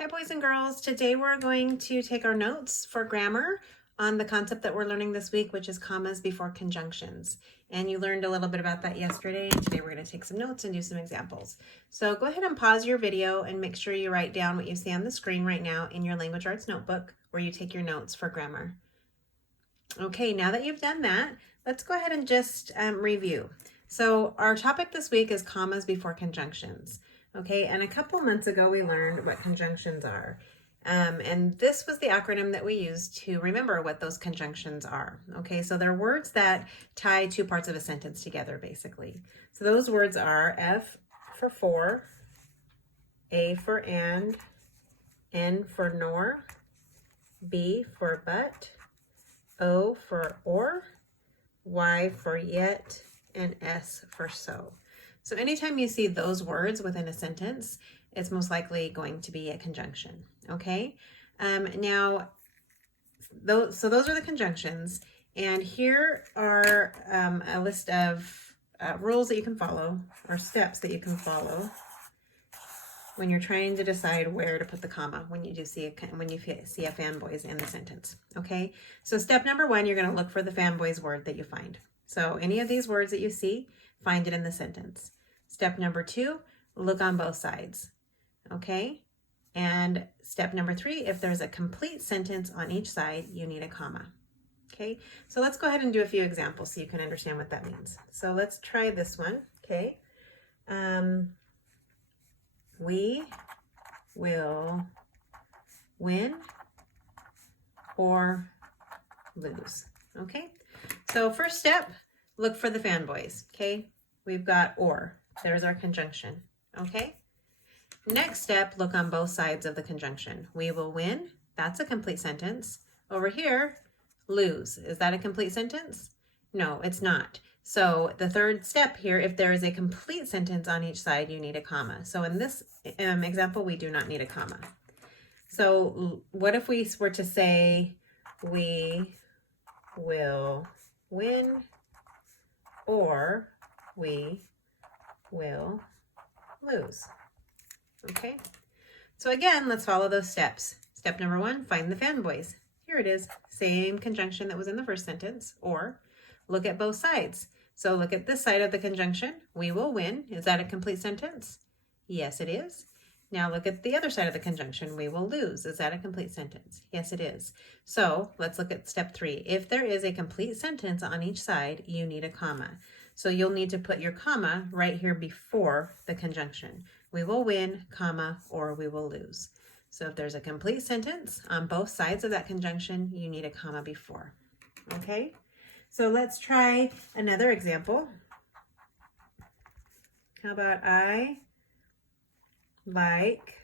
Hi boys and girls, today we're going to take our notes for grammar on the concept that we're learning this week, which is commas before conjunctions. And you learned a little bit about that yesterday, and today we're going to take some notes and do some examples. So go ahead and pause your video and make sure you write down what you see on the screen right now in your language arts notebook where you take your notes for grammar. Okay, now that you've done that, let's go ahead and just review. So our topic this week is commas before conjunctions. Okay, and a couple months ago we learned what conjunctions are. And this was the acronym that we used to remember what those conjunctions are. Okay, so they're words that tie two parts of a sentence together, basically. So those words are F for, A for and, N for nor, B for but, O for or, Y for yet, and S for so. So anytime you see those words within a sentence, it's most likely going to be a conjunction, okay? Now, those are the conjunctions, and here are a list of rules that you can follow, or steps that you can follow when you're trying to decide where to put the comma when you see a fanboys in the sentence, okay? So step number one, you're going to look for the fanboys word that you find. So any of these words that you see, find it in the sentence. Step number two, look on both sides, okay? And step number three, if there's a complete sentence on each side, you need a comma, okay? So let's go ahead and do a few examples so you can understand what that means. So let's try this one, okay? We will win or lose, okay? So first step, look for the fanboys, okay? We've got or, there's our conjunction, okay? Next step, look on both sides of the conjunction. We will win, that's a complete sentence. Over here, lose, is that a complete sentence? No, it's not. So the third step here, if there is a complete sentence on each side, you need a comma. So in this example, we do not need a comma. So what if we were to say, we will win or we will lose, okay? So again, let's follow those steps. Step number one, find the fanboys. Here it is, same conjunction that was in the first sentence, or look at both sides. So look at this side of the conjunction, we will win. Is that a complete sentence? Yes, it is. Now look at the other side of the conjunction, we will lose. Is that a complete sentence? Yes, it is. So let's look at step three. If there is a complete sentence on each side, you need a comma. So you'll need to put your comma right here before the conjunction. We will win, comma, or we will lose. So if there's a complete sentence on both sides of that conjunction, you need a comma before, okay? So let's try another example. How about I like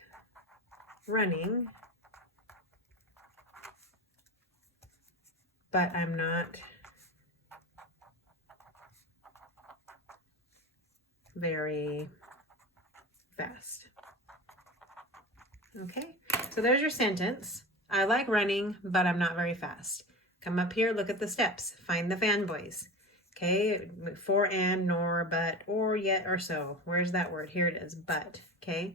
running, but I'm not very fast. Okay, so there's your sentence. I like running, but I'm not very fast. Come up here, look at the steps. Find the fanboys. Okay, for and, nor, but, or, yet, or so. Where's that word? Here it is, but. Okay,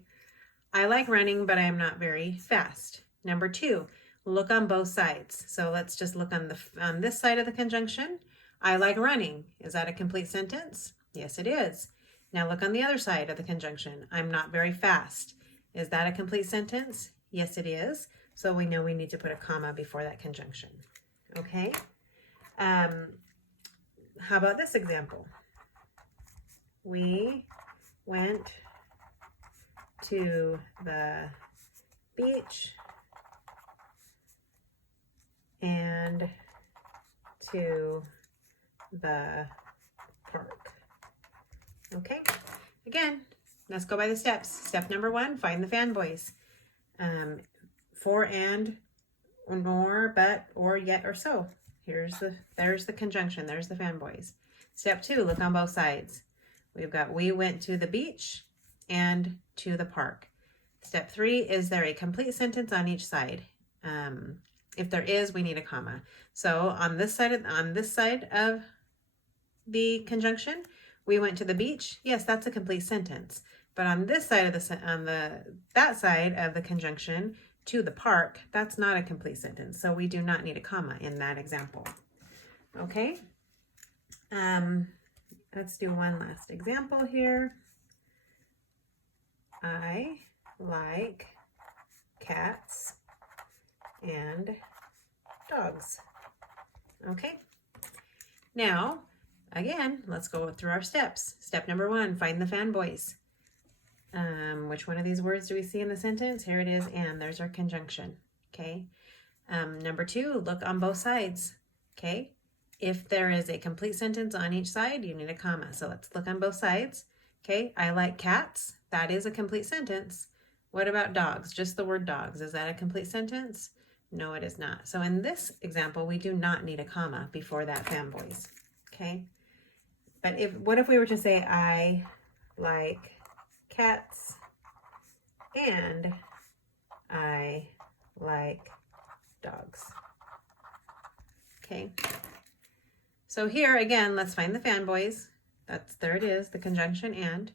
I like running, but I am not very fast. Number two, look on both sides. So let's just look on this side of the conjunction. I like running. Is that a complete sentence? Yes, it is. Now look on the other side of the conjunction. I'm not very fast. Is that a complete sentence? Yes, it is. So we know we need to put a comma before that conjunction. Okay. How about this example? We went to the beach and to the park. Okay, again, let's go by the steps. Step number one, find the fanboys. For and, nor, but, or, yet, or so. There's the conjunction, there's the fanboys. Step two, look on both sides. We've got we went to the beach and to the park. Step three, is there a complete sentence on each side? If there is, we need a comma. So on this side of the conjunction, we went to the beach. Yes, that's a complete sentence. But on this side of that side of the conjunction, to the park, that's not a complete sentence. So we do not need a comma in that example. Okay. Let's do one last example here. I like cats and dogs. Okay. Now, again, let's go through our steps. Step number 1, find the fanboys. Which one of these words do we see in the sentence? Here it is, and there's our conjunction. Okay. Number 2, look on both sides. Okay. If there is a complete sentence on each side, you need a comma. So let's look on both sides. Okay. I like cats. That is a complete sentence. What about dogs? Just the word dogs. Is that a complete sentence? No, it is not. So in this example, we do not need a comma before that fanboys. Okay. But what if we were to say, I like cats and I like dogs. Okay. So here again, let's find the fanboys. There it is, the conjunction and.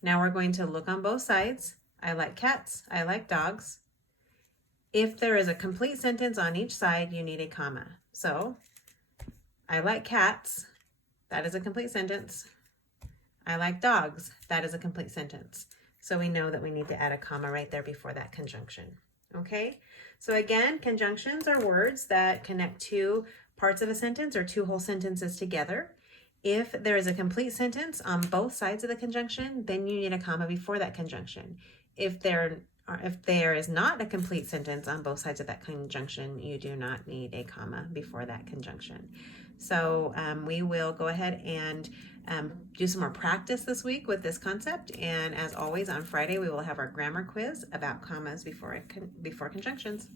Now we're going to look on both sides. I like cats, I like dogs. If there is a complete sentence on each side, you need a comma. So, I like cats, that is a complete sentence. I like dogs, that is a complete sentence. So we know that we need to add a comma right there before that conjunction. Okay, so again, conjunctions are words that connect two parts of a sentence or two whole sentences together. If there is a complete sentence on both sides of the conjunction, then you need a comma before that conjunction. If there is not a complete sentence on both sides of that conjunction, you do not need a comma before that conjunction. So we will go ahead and do some more practice this week with this concept. And as always, on Friday, we will have our grammar quiz about commas before conjunctions.